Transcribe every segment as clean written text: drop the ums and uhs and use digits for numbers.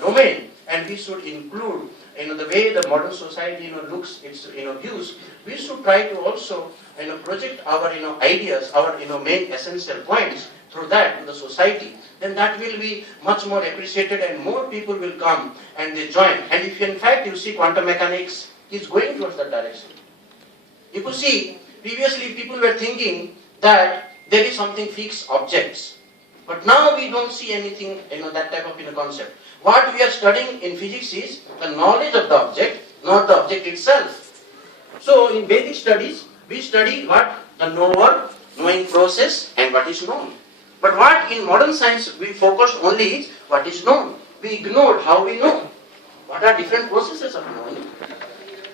domain, and we should include the way the modern society looks its views. We should try to also project our ideas, our main essential points through that to the society. Then that will be much more appreciated, and more people will come and they join. And if in fact you see quantum mechanics is going towards that direction. If you see, previously people were thinking that there is something fixed objects, but now we don't see anything that type of concept. What we are studying in physics is the knowledge of the object, not the object itself. So in Vedic studies, we study what the knower, knowing process, and what is known. But what in modern science we focused only is what is known. We ignored how we know. What are different processes of knowing?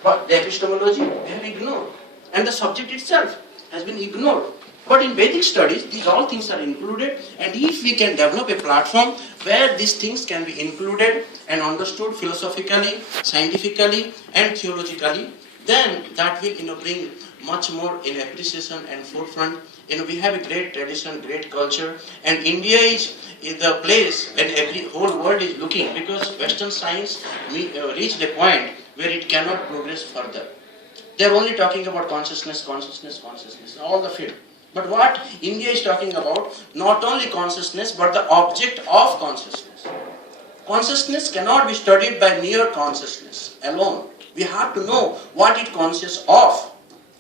But the epistemology, they have ignored. And the subject itself has been ignored. But in Vedic studies, these all things are included, and if we can develop a platform where these things can be included and understood philosophically, scientifically, and theologically, then that will bring much more in appreciation and forefront. We have a great tradition, great culture, and India is the place when every whole world is looking, because Western science reached a point where it cannot progress further. They are only talking about consciousness, consciousness, consciousness, all the field. But what India is talking about, not only consciousness, but the object of consciousness. Consciousness cannot be studied by mere consciousness alone. We have to know what it consists of.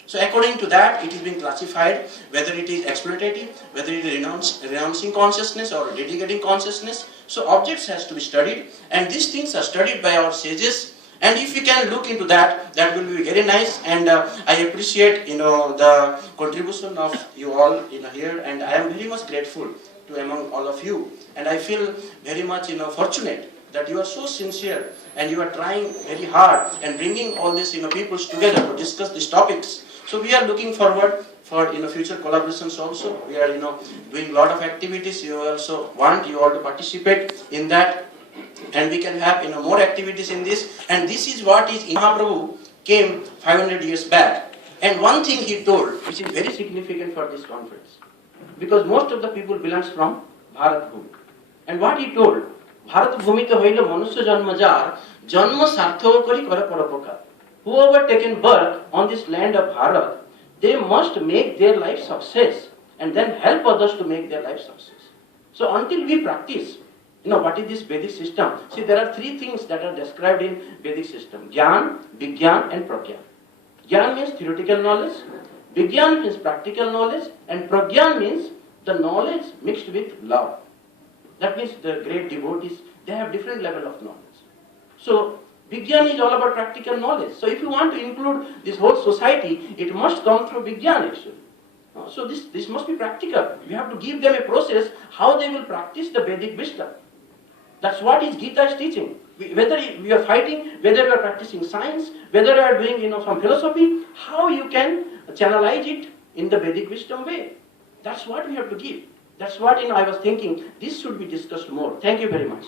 So according to that, it is being classified, whether it is exploitative, whether it is renouncing consciousness or dedicating consciousness. So objects has to be studied, and these things are studied by our sages. And if you can look into that, that will be very nice. And I appreciate the contribution of you all here, and I am very much grateful to among all of you. And I feel very much fortunate that you are so sincere and you are trying very hard and bringing all these peoples together to discuss these topics. So we are looking forward for future collaborations also. We are doing a lot of activities. You also want you all to participate in that. And we can have more activities in this. And this is what is Mahaprabhu came 500 years back. And one thing he told, which is very significant for this conference, because most of the people belongs from Bharat Bhumi. And what he told, Bharat Bhumi to hoile manusya janma jar, janma sarthaka kari kara parapokar. Whoever taken birth on this land of Bharat, they must make their life success and then help others to make their life success. So until we practice, what is this Vedic system? See, there are three things that are described in Vedic system: Gyan, Vigyan, and Pragyan. Gyan means theoretical knowledge, Vigyan means practical knowledge, and Pragyan means the knowledge mixed with love. That means the great devotees, they have different level of knowledge. So, Vigyan is all about practical knowledge. So, if you want to include this whole society, it must come through Vigyan actually. So, this must be practical. You have to give them a process how they will practice the Vedic wisdom. That's what is Gita is teaching. Whether we are fighting, whether we are practicing science, whether we are doing some philosophy, how you can channelize it in the Vedic wisdom way. That's what we have to give. That's what I was thinking. This should be discussed more. Thank you very much.